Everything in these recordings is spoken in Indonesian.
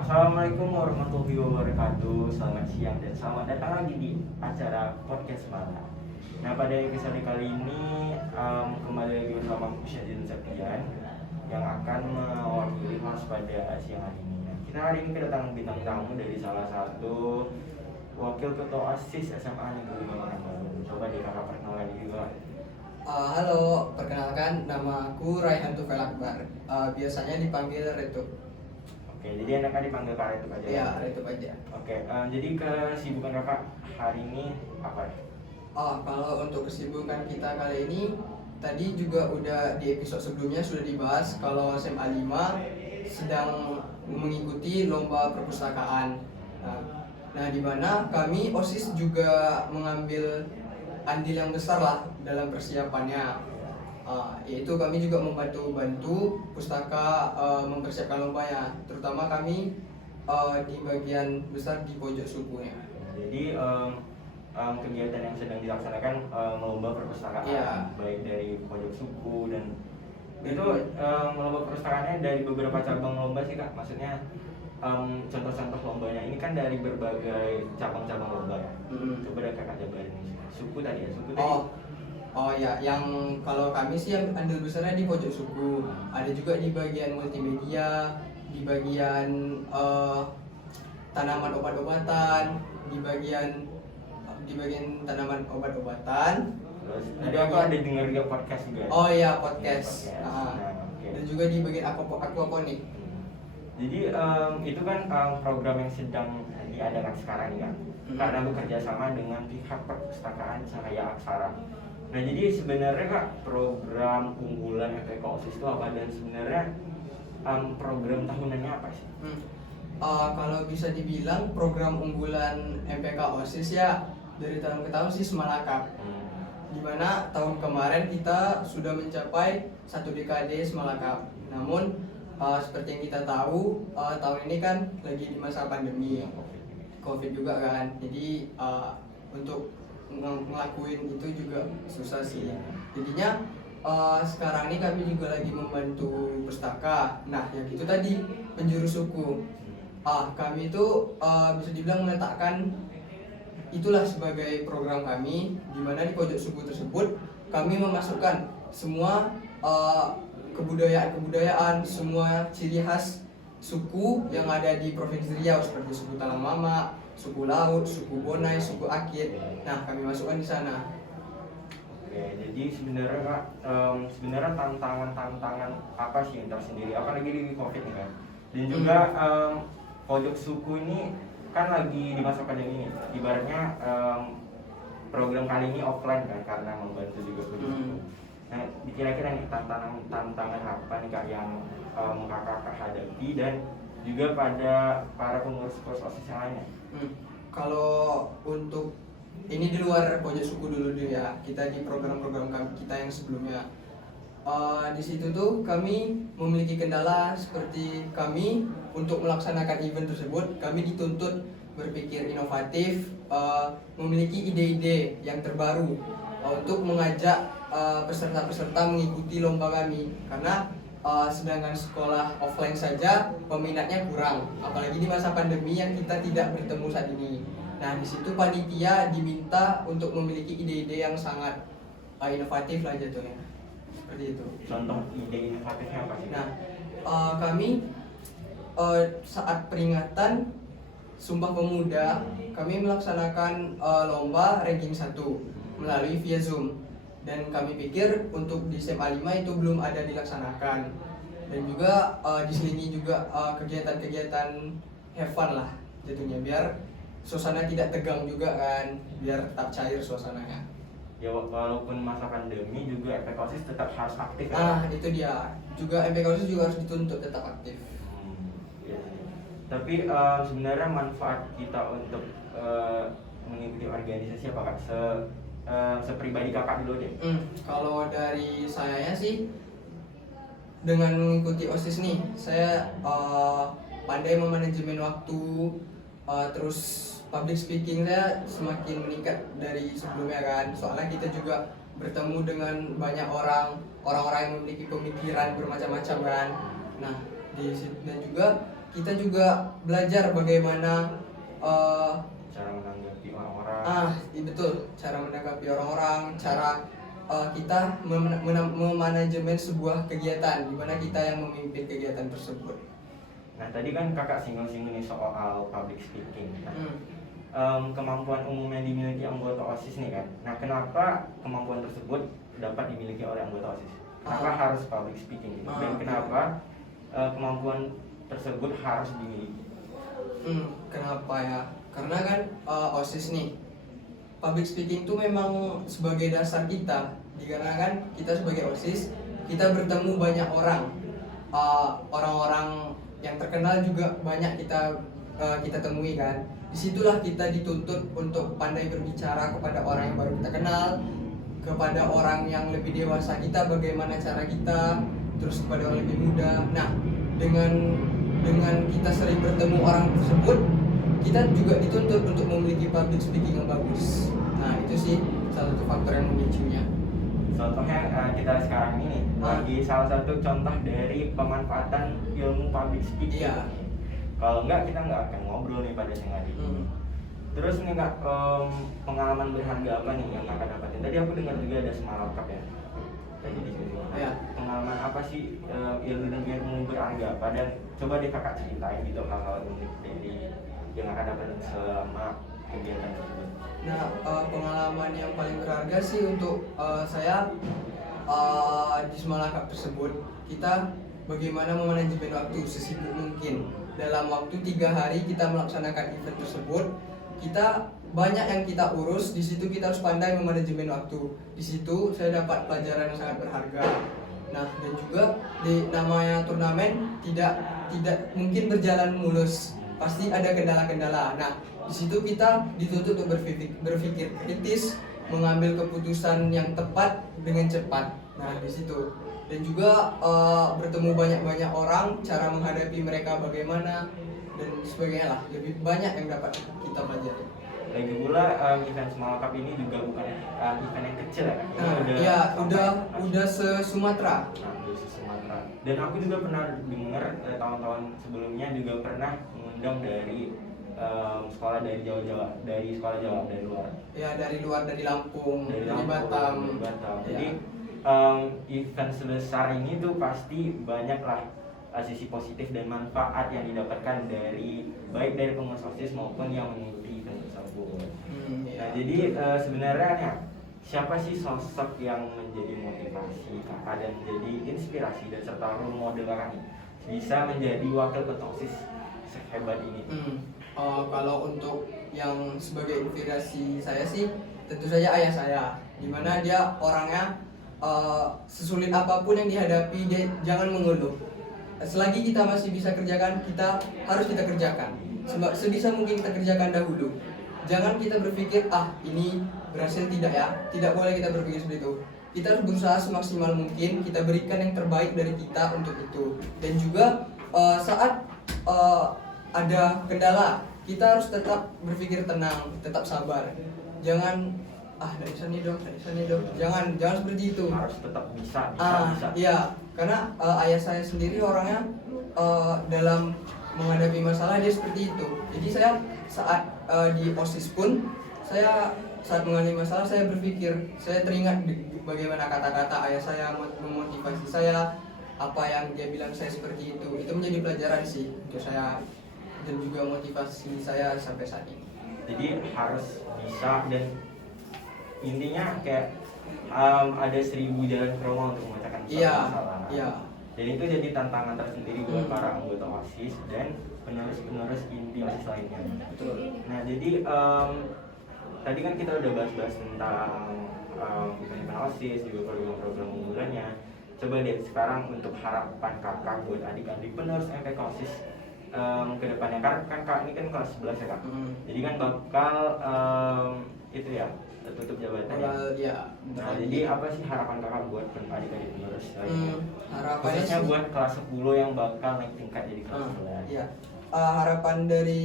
Assalamualaikum warahmatullahi wabarakatuh. Selamat siang dan selamat datang lagi di acara podcast malam. Nah, pada episode kali ini kembali lagi bersama Syahidin Septian yang akan mewakili host pada siang hari ini. Kita hari ini kedatangan bintang tamu dari salah satu wakil ketua OSIS SMA Negeri Bandung. Coba deh kakak perkenalan diri Pak. Halo, perkenalkan nama aku Raihan Tufail Akbar. Biasanya dipanggil Retup. Oke, jadi enaknya dipanggil Kak Retup aja. Ya, Retup aja. Oke, jadi kesibukan kakak hari ini apa? Kalau untuk kesibukan kita kali ini, tadi juga udah di episode sebelumnya sudah dibahas kalau SMA 5 sedang mengikuti lomba perpustakaan. Nah, di mana kami OSIS juga mengambil andil yang besar lah dalam persiapannya. Yaitu kami juga membantu pustaka mempersiapkan lombanya, terutama kami di bagian besar di pojok sukunya. Jadi kegiatan yang sedang dilaksanakan lomba perpustakaan, baik dari pojok suku dan itu lomba perpustakaannya dari beberapa cabang lomba sih Kak, maksudnya contoh-contoh lombanya ini kan dari berbagai cabang-cabang lomba ya. Coba deh kakak jabarin suku tadi ya, suku tadi. Ya, yang kalau kami sih yang andil besarnya di pojok suku, ada juga di bagian multimedia, di bagian tanaman obat-obatan, di bagian tanaman obat-obatan. Terus tadi aku ada dengar juga podcast juga. Podcast. Dan juga di bagian aquaponik. Jadi itu kan program yang sedang diadakan sekarang ya, karena bekerja sama dengan pihak perpustakaan Cahaya Aksara. Nah, jadi sebenarnya Kak, program unggulan FPK OSIS itu apa, dan sebenarnya program tahunannya apa sih? Kalau bisa dibilang program unggulan MPK OSIS ya dari tahun ke tahun sih Semalakap. Dimana tahun kemarin kita sudah mencapai 1 dekade Semalakap. Namun seperti yang kita tahu, tahun ini kan lagi di masa pandemi, COVID juga kan. Jadi untuk ngelakuin itu juga susah sih. Jadinya sekarang ini kami juga lagi membantu pustaka. Nah, yang itu tadi penjuru suku. Kami itu bisa dibilang meletakkan itulah sebagai program kami, di mana di pojok suku tersebut kami memasukkan semua kebudayaan, semua ciri khas suku yang ada di Provinsi Riau, seperti suku Talang Mama, suku Laut, suku Bonai, suku Akit. Nah, kami masukkan di sana. Oke, jadi sebenarnya Kak, sebenarnya tantangan apa sih yang tersendiri, apalagi di COVID nih kan, dan juga pojok suku ini kan lagi di masa pandemi nih, ibaratnya program kali ini offline kan, karena membantu juga pojok suku. Nah, kira-kira nih tantangan apa nih Kak yang kakak hadapi dan juga pada para pengurus OSIS yang lainnya? Kalau untuk ini di luar pojok suku dulu ya, kita di program-program kita yang sebelumnya, di situ tuh kami memiliki kendala seperti kami untuk melaksanakan event tersebut, kami dituntut berpikir inovatif, memiliki ide-ide yang terbaru untuk mengajak peserta-peserta mengikuti lomba kami, karena sedangkan sekolah offline saja peminatnya kurang, apalagi di masa pandemi yang kita tidak bertemu saat ini. Nah, di situ panitia diminta untuk memiliki ide-ide yang sangat inovatif lah jatuhnya, seperti itu. Contoh ide inovatifnya apa sih? Nah, kami saat peringatan Sumpah Pemuda, kami melaksanakan lomba ranking 1 melalui via Zoom. Dan kami pikir untuk di SMA 5 itu belum ada dilaksanakan. Dan juga diselingi juga kegiatan-kegiatan have fun lah jatuhnya, biar suasana tidak tegang juga kan, biar tetap cair suasananya. Ya, walaupun masa pandemi juga FPK OSIS tetap harus aktif ya? Itu dia. Juga FPK OSIS juga harus dituntut tetap aktif. Ya. Tapi sebenarnya manfaat kita untuk mengikuti organisasi apa Kak? Sepribadi kakak dulu deh. Kalau dari saya sih, dengan mengikuti OSIS nih, saya pandai memanajemen waktu, terus public speaking saya semakin meningkat dari sebelumnya kan. Soalnya kita juga bertemu dengan banyak orang yang memiliki pemikiran bermacam-macam kan. Nah, dan juga kita juga belajar bagaimana cara menanggapi orang-orang. iya betul, cara menanggapi orang-orang, cara kita memanajemen sebuah kegiatan, di mana kita yang memimpin kegiatan tersebut. Nah tadi kan kakak singgung-singgung nih soal public speaking. Nah, kemampuan umum yang dimiliki anggota OSIS nih kan. Nah kenapa kemampuan tersebut dapat dimiliki oleh anggota OSIS? Kenapa harus public speaking? Dan kenapa kemampuan tersebut harus dimiliki? Kenapa ya? Karena kan OSIS nih, public speaking itu memang sebagai dasar kita. Dikarenakan kita sebagai OSIS, kita bertemu banyak orang, orang-orang yang terkenal juga banyak kita temui kan. Disitulah kita dituntut untuk pandai berbicara kepada orang yang baru kita kenal, kepada orang yang lebih dewasa kita, bagaimana cara kita, terus kepada orang lebih muda. Nah, dengan kita sering bertemu orang tersebut, kita juga dituntut untuk memiliki public speaking yang bagus. Nah, itu sih salah satu faktor yang memicunya. Contohnya kita sekarang ini lagi salah satu contoh dari pemanfaatan ilmu public speaking. Iya. Kalau enggak kita nggak akan ngobrol nih pada siang hari ini. Terus nih kak, pengalaman berharga apa nih yang kakak dapatin? Tadi aku dengar juga ada semalakap ya. Tadi di sini. Iya. Pengalaman apa sih ilmu berharga apa, dan coba deh kakak ceritain gitu hal-hal unik dari yang kakak dapatin selama kegiatan tersebut. Nah, pengalaman yang paling berharga sih untuk saya di Semalakap tersebut, kita bagaimana memanajemen waktu sesibuk mungkin. Dalam waktu 3 hari kita melaksanakan event tersebut, kita banyak yang kita urus. Di situ kita harus pandai memanajemen waktu. Di situ saya dapat pelajaran yang sangat berharga. Nah, dan juga di namanya turnamen tidak mungkin berjalan mulus, pasti ada kendala-kendala. Nah, di situ kita dituntut untuk berpikir kritis, mengambil keputusan yang tepat dengan cepat. Nah, di situ. Dan juga bertemu banyak orang, cara menghadapi mereka bagaimana, dan sebagainya lah. Lebih banyak yang dapat kita pelajari. Lagi pula event Semalakap ini juga bukan event yang kecil ya. Udah se-Sumatera. Se-Sumatera. Dan aku juga pernah dengar tahun-tahun sebelumnya juga pernah mengundang dari sekolah dari Jawa, dari sekolah Jawa dari luar. Ya, dari luar, dari Lampung, dari Batam. Jadi event sebesar ini tuh pasti banyak lah sisi positif dan manfaat yang didapatkan dari baik dari pengurus OSIS maupun yang mengikuti event tersebut. Nah, jadi sebenarnya nih, siapa sih sosok yang menjadi motivasi kakak dan menjadi inspirasi dan serta role model kakak nih bisa menjadi wakil ketua OSIS sehebat ini? Kalau untuk yang sebagai inspirasi saya sih tentu saja ayah saya, dimana dia orangnya sesulit apapun yang dihadapi dia jangan mengeluh. Selagi kita masih bisa kerjakan, kita harus kita kerjakan. Sebisa mungkin kita kerjakan dahulu. Jangan kita berpikir ini berhasil tidak ya. Tidak boleh kita berpikir seperti itu. Kita harus berusaha semaksimal mungkin, kita berikan yang terbaik dari kita untuk itu. Dan juga saat ada kendala, kita harus tetap berpikir tenang, tetap sabar. Jangan dari sana dong. Jangan seperti itu. Harus tetap bisa. Iya, karena ayah saya sendiri orangnya dalam menghadapi masalah dia seperti itu. Jadi saya saat di OSIS pun saya saat mengalami masalah saya berpikir, saya teringat bagaimana kata-kata ayah saya memotivasi saya, apa yang dia bilang saya seperti itu. Itu menjadi pelajaran sih untuk saya dan juga motivasi saya sampai saat ini. Jadi harus bisa, dan intinya kayak ada 1000 jalan ke Roma untuk memecahkan masalah. Iya. Dan itu jadi tantangan tersendiri buat para anggota OSIS dan penerus inti OSIS lainnya. Betul. Nah, jadi tadi kan kita udah bahas tentang event OSIS, juga program-program unggulannya. Coba deh sekarang untuk harapan kakak buat adik-adik penerus MPK OSIS ke depannya, karena kan kak ini kan kelas 11 ya kak. Jadi kan bakal itu ya tutup jabatannya. Nah, jadi apa sih harapan kakak buat adik-adik penerus lainnya? Harapannya khususnya sih, buat kelas 10 yang bakal naik tingkat jadi kelas 11. Iya. Harapan dari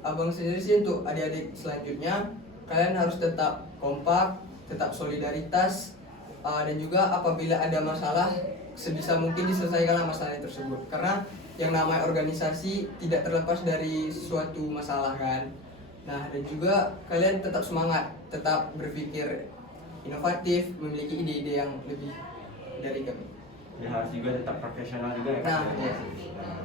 abang sendiri sih untuk adik-adik selanjutnya, kalian harus tetap kompak, tetap solidaritas, dan juga apabila ada masalah sebisa mungkin diselesaikanlah masalah tersebut. Karena yang namanya organisasi tidak terlepas dari suatu masalah kan. Nah, dan juga kalian tetap semangat, tetap berpikir inovatif, memiliki ide-ide yang lebih dari kami. Dan harus juga tetap profesional juga ya Nah, Kak. iya. Nah,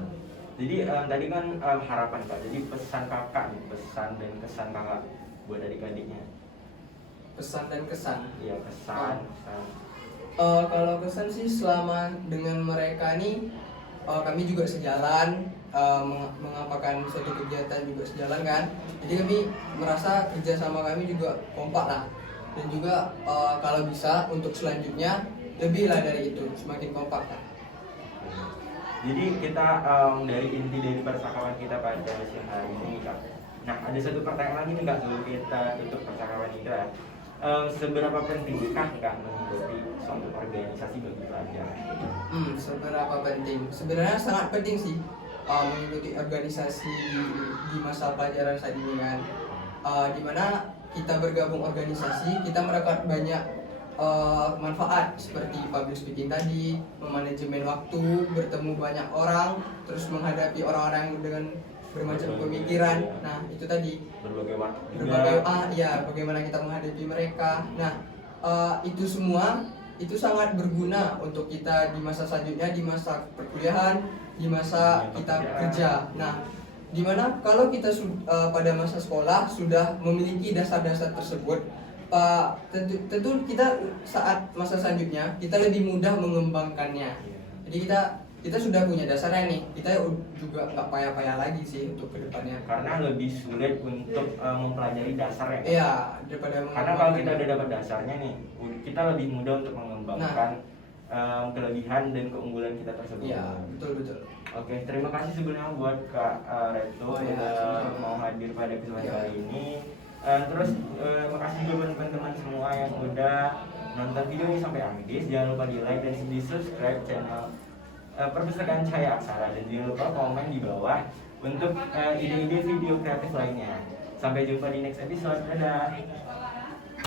jadi tadi kan harapan Kak, jadi pesan kakak nih, pesan dan kesan kakak buat adik-adiknya. Pesan dan kesan. Iya, pesan. Kalau kesan sih selama dengan mereka nih kami juga sejalan, mengapakan suatu kegiatan juga sejalan kan. Jadi kami merasa kerja sama kami juga kompak lah. Dan juga kalau bisa untuk selanjutnya lebih lah dari itu, semakin kompak lah. Jadi kita dari inti dari percakapan kita pada siang hari ini Kak. Nah, ada satu pertanyaan lagi nih Kak sebelum kita tutup percakapan kita. Seberapa pentingkah Kak mengikuti suatu organisasi bagi pelajar? Seberapa penting? Sebenarnya sangat penting sih mengikuti organisasi di masa pelajaran saat ini kan. Dimana kita bergabung organisasi, kita mendapat banyak manfaat seperti public speaking tadi, memanajemen waktu, bertemu banyak orang, terus menghadapi orang-orang dengan bermacam pemikiran. Nah, itu tadi Berbagai waktu bagaimana kita menghadapi mereka. Nah, itu semua itu sangat berguna untuk kita di masa selanjutnya, di masa perkuliahan, di masa kita kerja. Nah, dimana kalau kita pada masa sekolah sudah memiliki dasar-dasar tersebut, tentu kita saat masa selanjutnya kita lebih mudah mengembangkannya. Jadi kita sudah punya dasarnya nih, kita juga nggak payah-payah lagi sih untuk kedepannya. Karena lebih sulit untuk mempelajari dasarnya. Iya, daripada Karena kalau kita udah dapat dasarnya nih, kita lebih mudah untuk mengembangkan kelebihan dan keunggulan kita tersebut. Iya, betul. Oke, terima kasih sebelumnya buat Kak Reto udah mau hadir pada kesempatan kali ini. Terus makasih juga buat teman-teman semua yang udah nonton video ini sampai habis. Jangan lupa di like dan di subscribe channel Perpustakaan Cahaya Aksara, dan jangan lupa komen di bawah untuk ide-ide video kreatif lainnya. Sampai jumpa di next episode. Dadah.